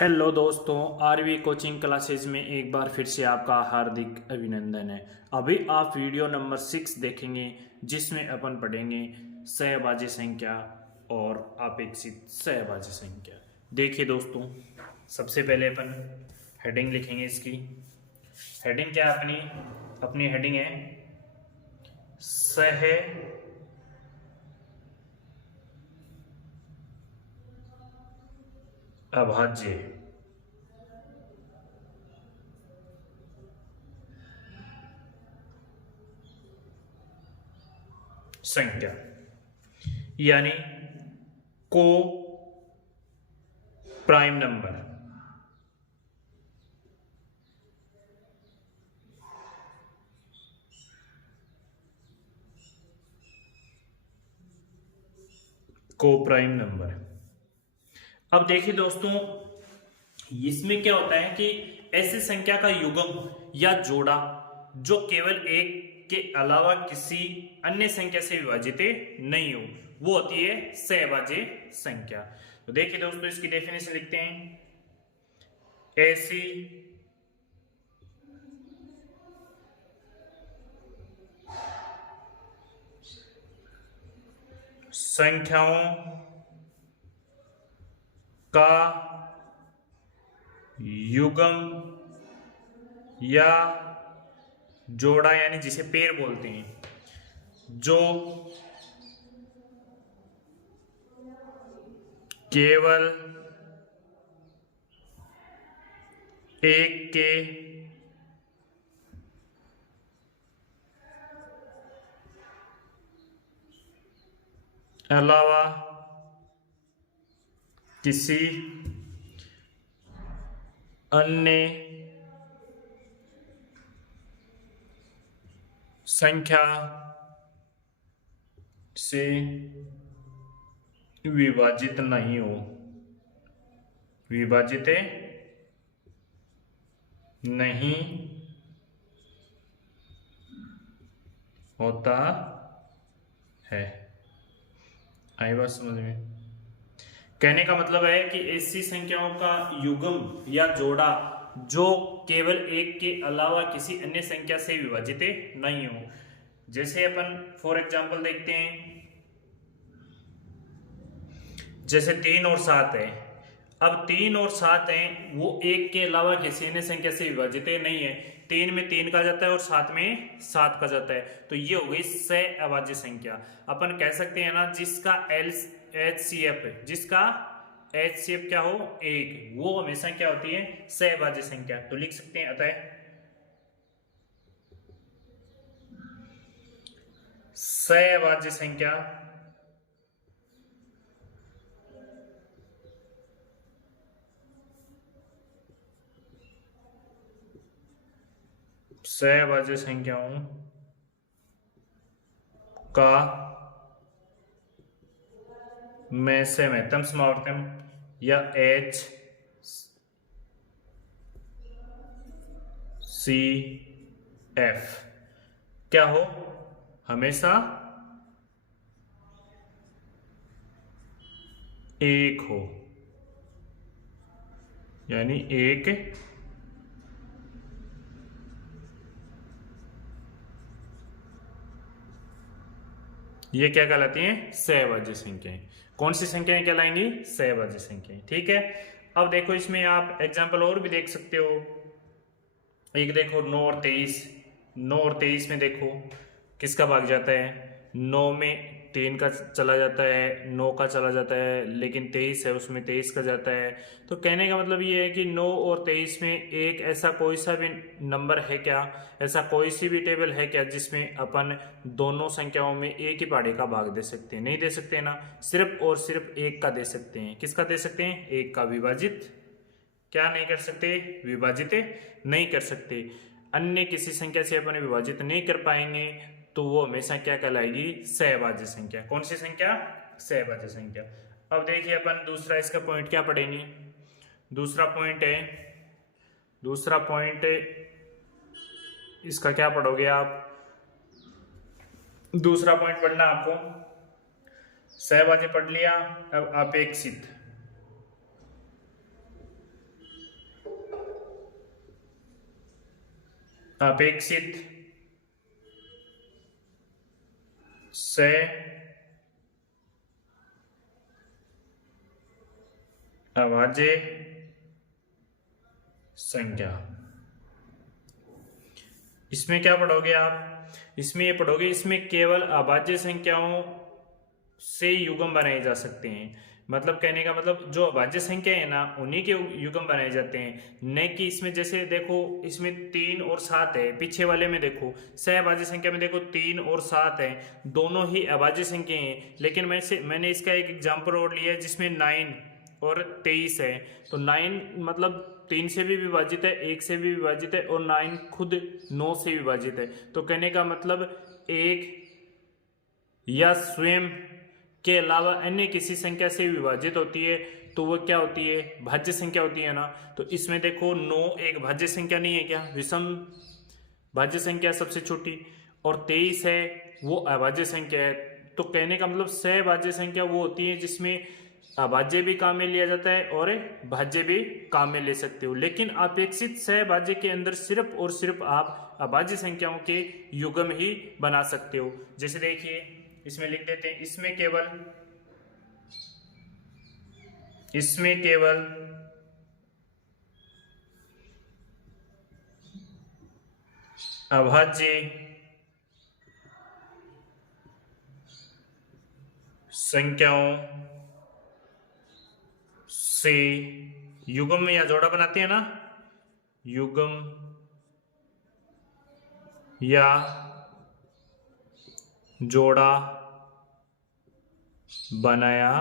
Hello दोस्तों, RV coaching classes में एक बार फिर से आपका हार्दिक अभिनंदन है। अभी आप वीडियो नंबर 6 देखेंगे जिसमें अपन पढ़ेंगे सहभाज्य संख्या और अपेक्षित सहभाज्य संख्या। देखिए दोस्तों, सबसे पहले अपन हेडिंग लिखेंगे। इसकी हेडिंग क्या है? अपनी हेडिंग है सहअभाज्य संख्या, यानी को प्राइम नंबर। को प्राइम नंबर। अब देखिए दोस्तों, इसमें क्या होता है कि ऐसी संख्या का युग्म या जोड़ा जो केवल एक के अलावा किसी अन्य संख्या से विभाजित नहीं हो, वो होती है सहभाज्य संख्या। तो देखिए दोस्तों, इसकी डेफिनेशन लिखते हैं। ऐसी संख्याओं का युग्म या जोड़ा, यानी जिसे पेर बोलते हैं, जो केवल एक के अलावा किसी अन्य संख्या से विभाजित नहीं हो, विभाजित नहीं होता है। आई बात समझ में? कहने का मतलब है कि ऐसी संख्याओं का युग्म या जोड़ा जो केवल एक के अलावा किसी अन्य संख्या से विभाजित नहीं हो। जैसे अपन फॉर एग्जांपल देखते हैं, जैसे 3 और 7 है। अब 3 और 7 है, वो एक के अलावा किसी अन्य संख्या से विभाजित नहीं है। 3 में 3 का जाता है और 7 में 7 का जाता है, तो ये हो गई सहअभाज्य संख्या। अपन कह सकते हैं ना, जिसका एचसीएफ, जिसका एचसीएफ क्या हो, एक, वो हमेशा क्या होती है, सहअभाज्य संख्या। तो लिख सकते हैं अतः सहअभाज्य संख्या सहअभाज्य संख्याओं का में से महत्तम समावर्तन या एच सी एफ क्या हो, हमेशा एक हो, यानी एक ये क्या कहलाती हैं, सहअभाज्य संख्याएं। कौन सी संख्याएं कहलाएंगी, सहअभाज्य संख्याएं। ठीक है। अब देखो, इसमें आप एग्जांपल और भी देख सकते हो। एक देखो 9 और 23। 9 और 23 में देखो किसका भाग जाता है, 9 में 3 का चला जाता है, 9 का चला जाता है, लेकिन 23 है उसमें 23 का जाता है। तो कहने का मतलब ये है कि 9 और 23 में एक ऐसा कोई सा भी नंबर है क्या, ऐसा कोई सी भी टेबल है क्या जिसमें अपन दोनों संख्याओं में एक ही पहाड़े का भाग दे सकते हैं? नहीं दे सकते ना, सिर्फ और सिर्फ एक का दे सकते हैं। किसका दे सकते हैं, एक का। विभाजित क्या नहीं कर सकते, विभाजित नहीं कर सकते। अन्य किसी संख्या से अपन विभाजित नहीं कर पाएंगे तो वो हमेशा क्या कहलाएगी, सहअभाज्य संख्या। कौन सी संख्या, सहअभाज्य संख्या। अब देखिए अपन दूसरा इसका पॉइंट क्या पढ़ेंगे। दूसरा पॉइंट इसका क्या पढ़ोगे आप, दूसरा पॉइंट पढ़ना आपको, सहभाज्य पढ़ लिया। अब अपेक्षित अपेक्षित से अभाज्य संख्या। इसमें क्या पढ़ोगे आप? इसमें ये पढ़ोगे, इसमें केवल अभाज्य संख्याओं से युग्म बनाए जा सकते हैं। मतलब कहने का मतलब जो अभाज्य संख्या है ना, उन्हीं के युग्म बनाए जाते हैं, न कि इसमें जैसे देखो इसमें 3 और 7 है, पीछे वाले में देखो सहअभाज्य संख्या में देखो 3 और 7 है, दोनों ही अभाज्य संख्या हैं। लेकिन मैंने इसका एक एग्जाम्पल और लिया है जिसमें 9 और 23 है। तो 9 मतलब 3 से भी विभाजित है, 1 से भी विभाजित है, और 9 खुद 9 से विभाजित है। तो कहने का मतलब 1 या स्वयं के अलावा अन्य किसी संख्या से विभाजित होती है तो वो क्या होती है? भाज्य संख्या होती है ना। तो इसमें देखो 9 एक भाज्य संख्या नहीं है क्या? विषम भाज्य संख्या सबसे छोटी, और 23 है वो अभाज्य संख्या है। तो कहने का मतलब सहभाज्य संख्या वो होती है जिसमें अभाज्य भी काम में लिया जाता है और भाज्य भी काम में ले सकते हो। लेकिन अपेक्षित सहभाज्य के अंदर सिर्फ और सिर्फ आप अभाज्य संख्याओं के युग्म ही बना सकते हो। जैसे देखिए इसमें लिख देते हैं, इसमें केवल अभाज्य संख्याओं से युग्म या जोड़ा बनाते हैं ना, युग्म या जोड़ा बनाया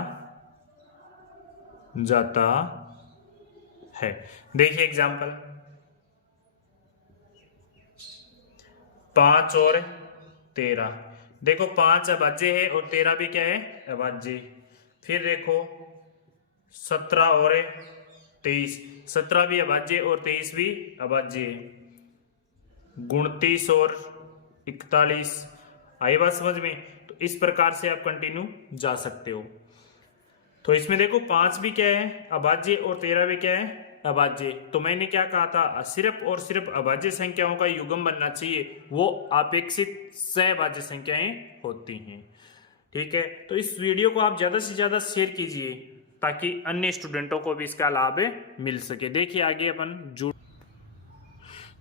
जाता है। देखिए एग्जाम्पल, 5 और 13। देखो 5 अभाज्य है और 13 भी क्या है? अभाज्य। फिर देखो 17 और 23, 17 भी अभाज्य और 23 भी अभाज्य। 29 और 41। आई बात समझ में? तो इस प्रकार से आप कंटिन्यू जा सकते हो। तो इसमें देखो 5 भी क्या है? अभाज्य, और 13 भी क्या है? अभाज्य। तो मैंने क्या कहा था? सिर्फ और सिर्फ अभाज्य संख्याओं का युग्म बनना चाहिए, वो अपेक्षित सहभाज्य संख्याएं होती हैं। ठीक है, तो इस वीडियो को आप ज्यादा से ज्यादा शेयर कीजिए ताकि अन्य स्टूडेंटों को भी इसका लाभ मिल सके। देखिए आगे अपन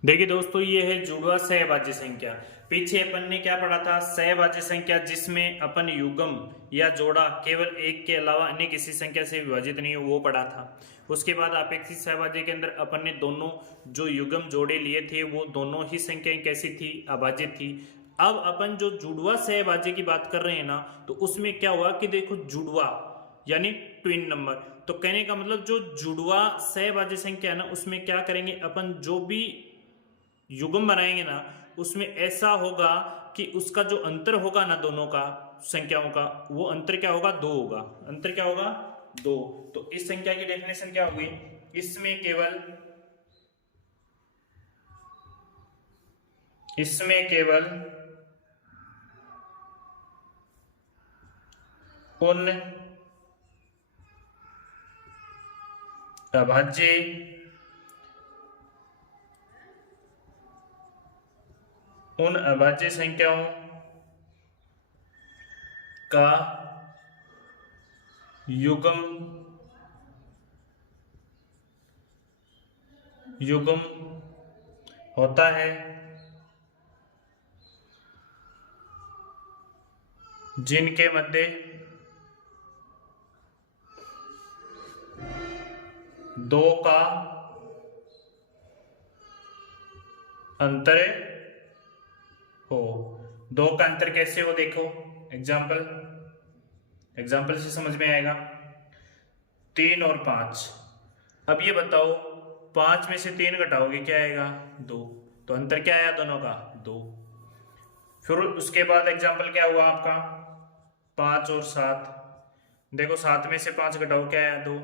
देखिए दोस्तों, ये है जुड़वा सहभाज्य संख्या। पीछे अपन ने क्या पढ़ा था? सहभाज्य संख्या जिसमें अपन युग्म या जोड़ा केवल एक के अलावा अन्य किसी संख्या से विभाजित नहीं हो, वो पढ़ा था। उसके बाद अपेक्षित सहभाज्य के अंदर अपन ने दोनों जो युग्म जोड़े लिए थे वो दोनों ही संख्याएं कैसी थी? अभाज्य थी। अब अपन जो जुड़वा सहभाज्य की बात कर रहे हैं ना, तो उसमें क्या हुआ कि देखो जुड़वा यानी ट्विन नंबर। तो कहने का मतलब जो जुड़वा सहभाज्य संख्या है ना, उसमें क्या करेंगे अपन? जो भी युग्म बनाएंगे ना, उसमें ऐसा होगा कि उसका जो अंतर होगा ना दोनों का संख्याओं का, वो अंतर क्या होगा? 2 होगा। अंतर क्या होगा? 2। तो इस संख्या की डेफिनेशन क्या होगी? इसमें केवल उन अभाज्य संख्याओं का युग्म होता है जिनके मध्य 2 का अंतर हो। 2 का अंतर कैसे हो? देखो एग्जाम्पल से समझ में आएगा। 3 और 5। अब ये बताओ 5 में से 3 घटाओगे क्या आएगा? 2। तो अंतर क्या आया दोनों का? 2। फिर उसके बाद एग्जाम्पल क्या हुआ आपका? 5 और 7। देखो 7 में से 5 घटाओ क्या आया? 2।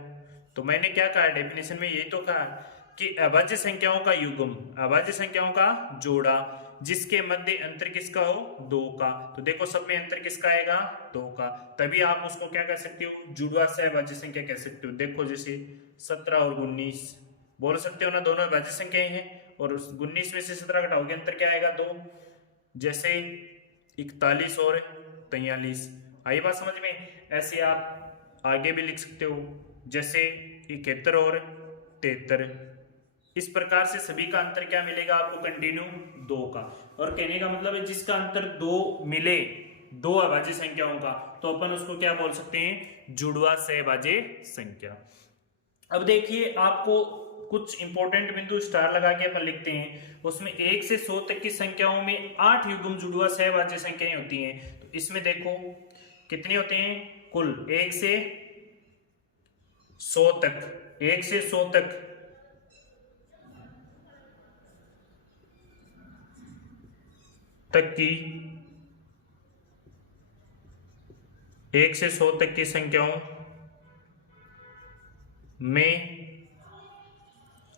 तो मैंने क्या कहा डेफिनेशन में? यही तो कहा कि अभाज्य संख्याओं का युग्म, अभाज्य संख्याओं का जोड़ा जिसके मध्य अंतर किसका हो? 2 का। तो देखो सब में अंतर किसका आएगा? 2 का। तभी आप उसको क्या कह सकते हो? जुड़वा सहभाज्य संख्या कह सकते हो। देखो जैसे 17 और 19 बोल सकते हो ना, दोनों अभाज्य संख्याएं हैं। और उस 19 में से 17 घटाओगे अंतर क्या आएगा 2। जैसे 41 और 43, आई बात समझ में। ऐसे आप आगे भी लिख सकते हो, जैसे 71 और 73। इस प्रकार से सभी का अंतर क्या मिलेगा आपको, कंटिन्यू 2 का। और कहने का मतलब है जिसका अंतर 2 मिले, 2 अभाज्य संख्याओं का, तो अपन उसको क्या बोल सकते हैं, जुड़वा सहभाज्य संख्या। अब देखिए आपको कुछ इंपॉर्टेंट बिंदु स्टार लगा के अपन लिखते हैं। उसमें 1 से 100 तक की संख्याओं में 8 युग्म जुड़वा सहभाज्य संख्याएं होती हैं। तो इसमें देखो कितने होते हैं कुल, 1 से 100 तक, 1 से 100 तक की 1 से 100 तक की संख्याओं में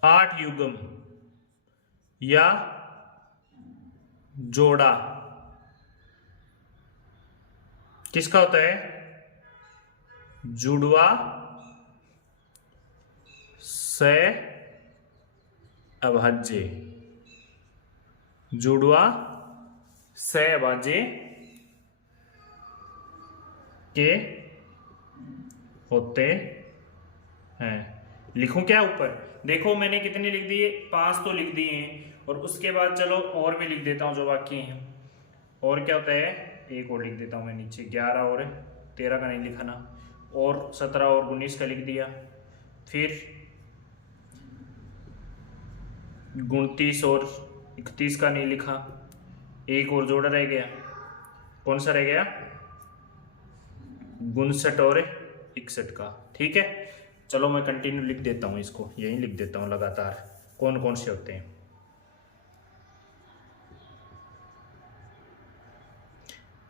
8 युग्म या जोड़ा किसका होता है, जुड़वा सहअभाज्य, जुड़वा सहअभाज्य के होते हैं। लिखूं क्या ऊपर, देखो मैंने कितने लिख दिए, 5 तो लिख दिए हैं, और उसके बाद चलो और भी लिख देता हूं जो बाकी हैं। और क्या होता है, एक और लिख देता हूं मैं नीचे, 11 और 13 का नहीं लिखा ना, और 17 और 19 का लिख दिया। फिर 29 और 31 का नहीं लिखा, एक और जोड़ा रह गया, कौन सा रह गया, 59 और 61 का। ठीक है, चलो मैं कंटिन्यू लिख देता हूं इसको, यही लिख देता हूं लगातार कौन कौन से होते हैं।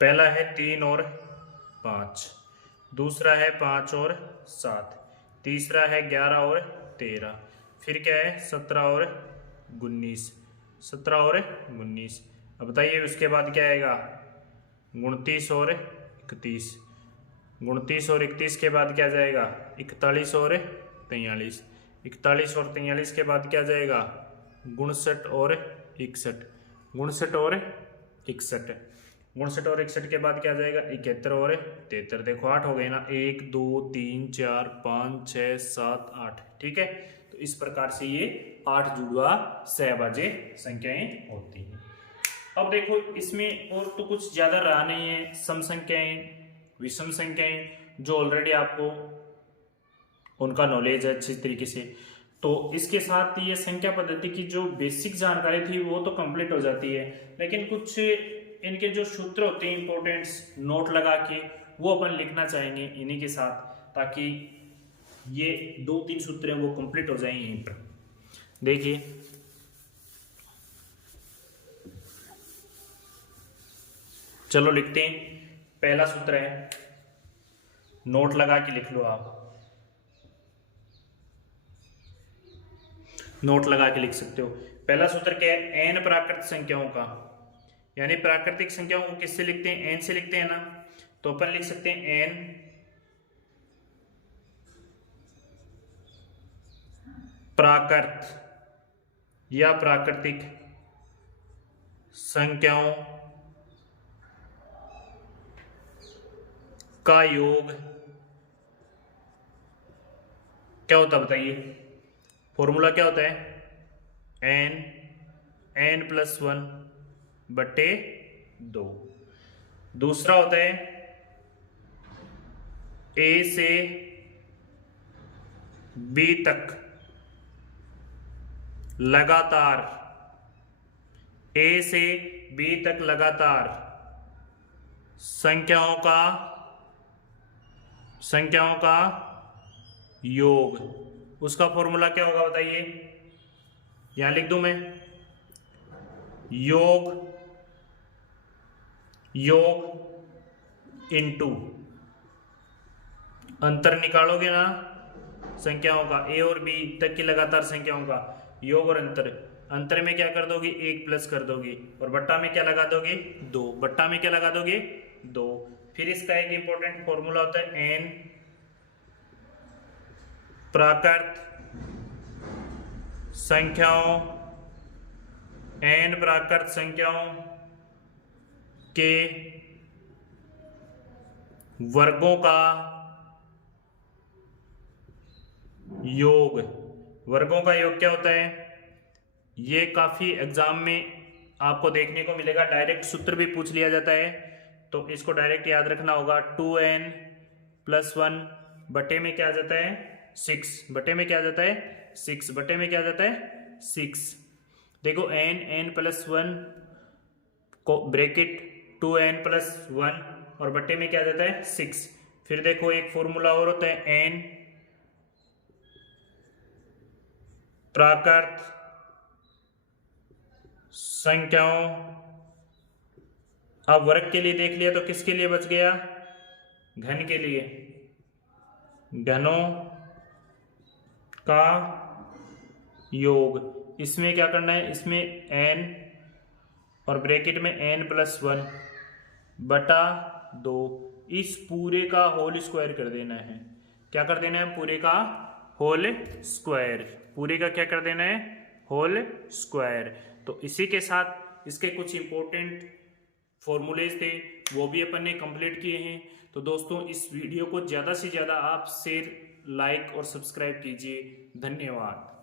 पहला है 3 और 5, दूसरा है 5 और 7, तीसरा है 11 और 13, फिर क्या है 17 और 19, 17 और 19। अब बताइए उसके बाद क्या आएगा, 29 और 31, 29 और 31 के बाद क्या जाएगा, 41 और 43, 41 और 43 के बाद क्या जाएगा, 59 और 61, 59 और 61, 59 और 61 के बाद क्या जाएगा, 71 और 73। देखो 8 हो गए ना, 1 2 3 4 5 6 7 8। ठीक है, तो इस प्रकार से ये 8 जुड़वा सहभाज्य संख्याएं होती हैं। अब देखो इसमें और तो कुछ ज्यादा रहा नहीं है, सम संख्याएं, विषम संख्याएं जो ऑलरेडी आपको उनका नॉलेज है अच्छी तरीके से। तो इसके साथ ये संख्या पद्धति की जो बेसिक जानकारी थी वो तो कंप्लीट हो जाती है, लेकिन कुछ इनके जो सूत्र होते हैं इंपॉर्टेंट्स नोट लगा के वो अपन लिखना चाहेंगे इन्हीं के साथ, ताकि ये 2-3 सूत्र हैं वो कंप्लीट हो जाएंगे यहीं पर। देखिए चलो लिखते हैं, पहला सूत्र है, नोट लगा के लिख लो आप, नोट लगा के लिख सकते हो। पहला सूत्र क्या है, n प्राकृतिक संख्याओं का, यानी प्राकृतिक संख्याओं को किससे लिखते हैं, n से लिखते हैं ना, तो अपन लिख सकते हैं n प्राकृत या प्राकृतिक संख्याओं का योग क्या होता है बताइए, फॉर्मूला क्या होता है, n+1 बटे 2। दूसरा होता है a से b तक लगातार, a से b तक लगातार संख्याओं का योग, उसका फॉर्मूला क्या होगा बताइए, यहां लिख दूं मैं, योग इनटू अंतर निकालोगे ना संख्याओं का, a और b तक की लगातार संख्याओं का योग और अंतर, अंतर में क्या कर दोगे 1 प्लस कर दोगे, और बट्टा में क्या लगा दोगे 2, बट्टा में क्या लगा दोगे 2। फिर इसका एक इंपॉर्टेंट फॉर्मूला होता है n प्राकृत संख्याओं n प्राकृत संख्याओं के वर्गों का योग। वर्गों का योग क्या होता है? ये काफी एग्जाम में आपको देखने को मिलेगा, डायरेक्ट सूत्र भी पूछ लिया जाता है, तो इसको डायरेक्ट याद रखना होगा। 2n + 1 बटे में क्या आ जाता है? 6 बटे में क्या आ जाता है? 6 बटे में क्या आ जाता है? 6। देखो n + 1 को ब्रैकेट 2n + 1 और बटे में क्या आ जाता है? 6। फिर देखो एक फॉर्मूला और होता है, n प्राकृत संख्याओं। अब वर्ग के लिए देख लिया तो किसके लिए बच गया? घन के लिए। घनों का योग। इसमें क्या करना है? इसमें n और ब्रैकेट में n + 1 बटा 2, इस पूरे का होल स्क्वायर कर देना है। क्या कर देना है? पूरे का होल स्क्वायर। पूरे का क्या कर देना है? Whole square. तो इसी के साथ इसके कुछ इंपॉर्टेंट फॉर्मूलेज थे, वो भी अपन ने कंप्लीट किए हैं। तो दोस्तों इस वीडियो को ज़्यादा से ज़्यादा आप शेयर, लाइक और सब्सक्राइब कीजिए। धन्यवाद।